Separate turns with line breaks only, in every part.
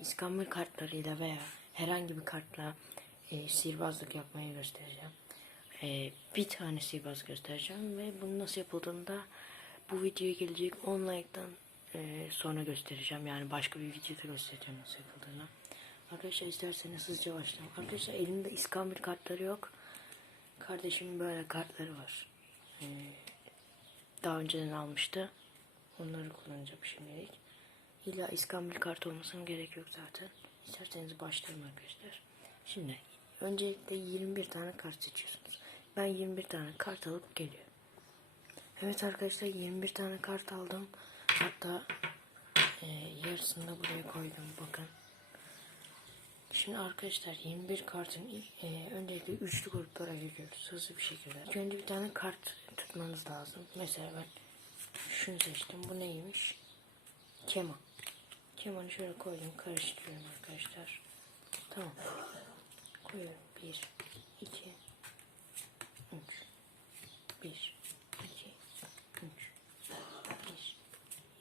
iskambil kartlarıyla veya herhangi bir kartla e, sihirbazlık yapmayı göstereceğim. E, bir tane sihirbaz göstereceğim ve bunu nasıl yapıldığını da bu videoya gelecek 10 like'dan e, sonra göstereceğim. Yani başka bir videoda göstereceğim nasıl yapıldığını. Arkadaşlar isterseniz hızlıca başlayalım. Arkadaşlar elimde iskambil kartları yok. Kardeşimin böyle kartları var. E, daha önceden almıştı. Onları kullanacağım şimdilik. İlla iskambil kart olmasına gerek yok zaten. İsterseniz başlayalım arkadaşlar. Şimdi öncelikle 21 tane kart seçiyorsunuz. Ben 21 tane kart alıp geliyorum. Evet arkadaşlar 21 tane kart aldım. Hatta e, yarısını da buraya koydum bakın. Şimdi arkadaşlar 21 kartın e, öncelikle üçlü gruplara ayırıyoruz hızlı bir şekilde. İlk önce bir tane kart tutmanız lazım. Mesela ben şunu seçtim. Bu neymiş? Keman. Kemanı şöyle koydum. Karıştırıyorum arkadaşlar. Tamam. Koyuyorum. 1, 2, 3. 1, 2, 3.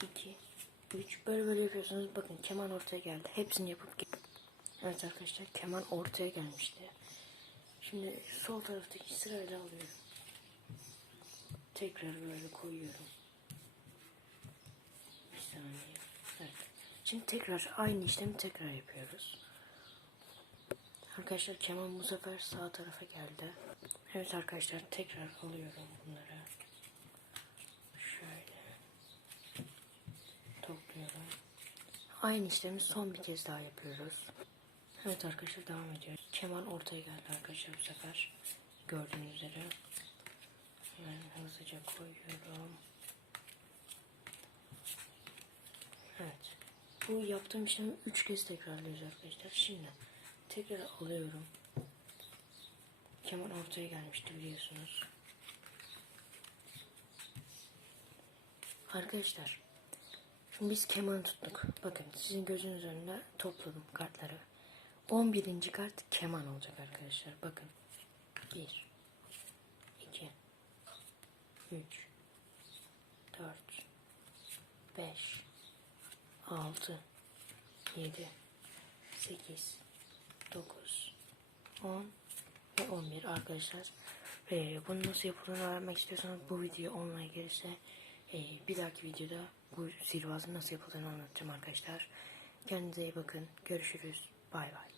1, 2, 3. Böyle böyle yapıyorsunuz. Bakın keman ortaya geldi. Hepsini yapıp Evet arkadaşlar keman ortaya gelmişti. Şimdi sol taraftaki sırayla alıyorum. Tekrar böyle koyuyorum. Bir saniye. Evet. Şimdi tekrar aynı işlemi tekrar yapıyoruz. Arkadaşlar keman bu sefer sağ tarafa geldi. Evet arkadaşlar tekrar alıyorum bunları. Şöyle. Topluyorum. Aynı işlemi son bir kez daha yapıyoruz. Evet arkadaşlar devam ediyoruz. Keman ortaya geldi arkadaşlar bu sefer. Gördüğünüz üzere. Hemen hızlıca koyuyorum. Evet. Bu yaptığım işlemi 3 kez tekrarlıyoruz arkadaşlar. Şimdi tekrar alıyorum. Keman ortaya gelmişti biliyorsunuz. Arkadaşlar Şimdi biz kemanı tuttuk. Bakın sizin gözünüz önünde topladım kartları. 11. kart keman olacak arkadaşlar. Bakın. 1 2 3 4 5 6 7 8 9 10 ve 11 arkadaşlar. Ee, bunu nasıl yapıldığını öğrenmek istiyorsanız bu video online gelirse ee, bir dahaki videoda bu sihirbazın nasıl yapıldığını anlatacağım arkadaşlar. Kendinize iyi bakın. Görüşürüz. Bay bay.